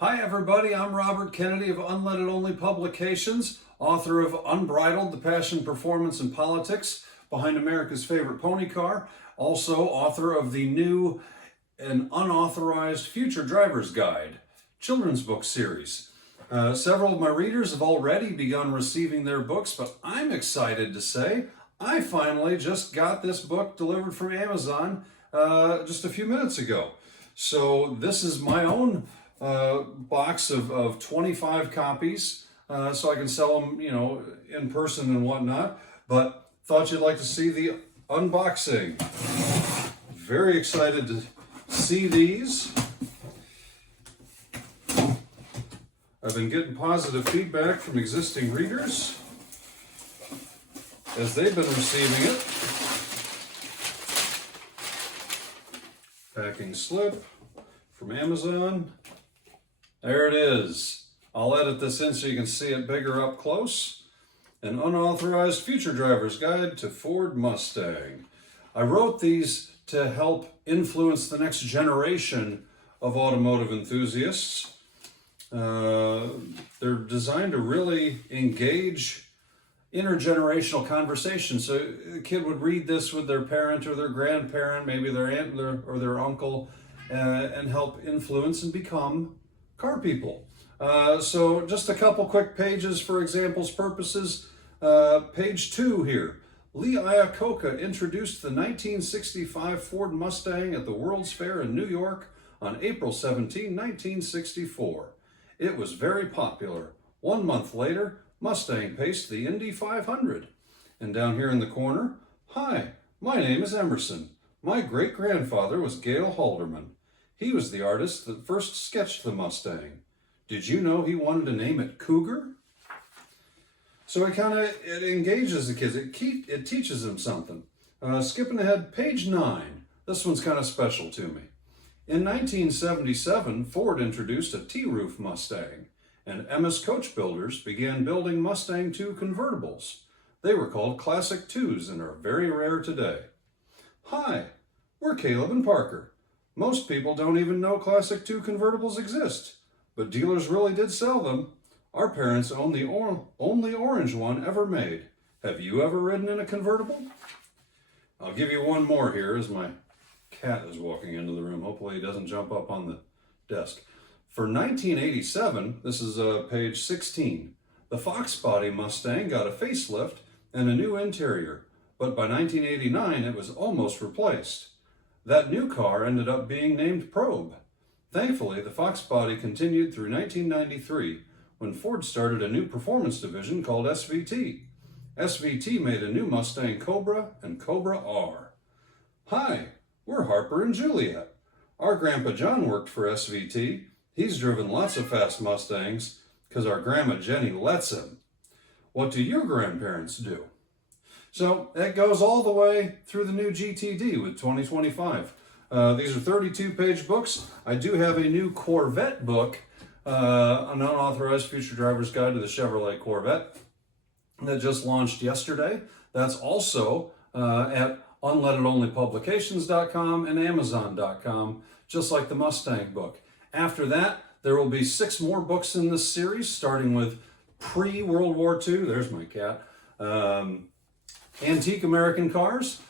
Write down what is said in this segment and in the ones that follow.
Hi everybody, I'm Robert Kennedy of Unleaded Only Publications, author of Unbridled, The Passion, Performance, and Politics Behind America's Favorite Pony Car, also author of the new and unauthorized Future Driver's Guide children's book series. Several of my readers have already begun receiving their books, but I'm excited to say I finally just got this book delivered from Amazon just a few minutes ago. So this is my own box of 25 copies, so I can sell them, in person and whatnot. But thought you'd like to see the unboxing. Very excited to see these. I've been getting positive feedback from existing readers as they've been receiving it. Packing slip from Amazon. There it is. I'll edit this in so you can see it bigger up close. An unauthorized Future Driver's Guide to Ford Mustang. I wrote these to help influence the next generation of automotive enthusiasts. They're designed to really engage intergenerational conversation. So the kid would read this with their parent or their grandparent, maybe their aunt or their uncle, and help influence and become car people. So just a couple quick pages for examples purposes. Page 2 here. Lee Iacocca introduced the 1965 Ford Mustang at the World's Fair in New York on April 17, 1964. It was very popular. 1 month later, Mustang paced the Indy 500. And down here in the corner, hi, my name is Emerson. My great-grandfather was Gale Halderman. He was the artist that first sketched the Mustang. Did you know he wanted to name it Cougar? So it engages the kids. It teaches them something. Skipping ahead, page 9. This one's kind of special to me. In 1977, Ford introduced a T-roof Mustang, and MS Coach Builders began building Mustang II convertibles. They were called Classic IIs and are very rare today. Hi, we're Caleb and Parker. Most people don't even know Classic II convertibles exist, but dealers really did sell them. Our parents own the only orange one ever made. Have you ever ridden in a convertible? I'll give you one more here as my cat is walking into the room. Hopefully he doesn't jump up on the desk. For 1987, this is page 16, the Fox Body Mustang got a facelift and a new interior, but by 1989 it was almost replaced. That new car ended up being named Probe. Thankfully, the Fox Body continued through 1993 when Ford started a new performance division called SVT. SVT made a new Mustang Cobra and Cobra R. Hi, we're Harper and Juliet. Our Grandpa John worked for SVT. He's driven lots of fast Mustangs because our Grandma Jenny lets him. What do your grandparents do? So that goes all the way through the new GTD with 2025. These are 32-page books. I do have a new Corvette book, an unauthorized Future Driver's Guide to the Chevrolet Corvette, that just launched yesterday. That's also at unleadedonlypublications.com and amazon.com, just like the Mustang book. After that, there will be 6 more books in this series, starting with pre-World War II, there's my cat, antique American cars,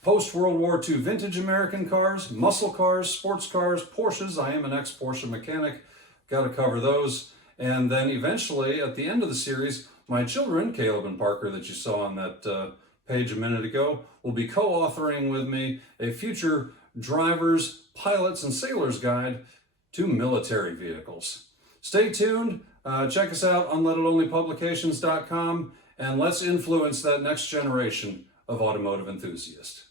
post-World War II vintage American cars, muscle cars, sports cars, Porsches. I am an ex-Porsche mechanic, got to cover those. And then eventually, at the end of the series, my children, Caleb and Parker, that you saw on that page a minute ago, will be co-authoring with me a future driver's, pilots, and sailors guide to military vehicles. Stay tuned. Check us out on unleadedonlypublications.com, and let's influence that next generation of automotive enthusiasts.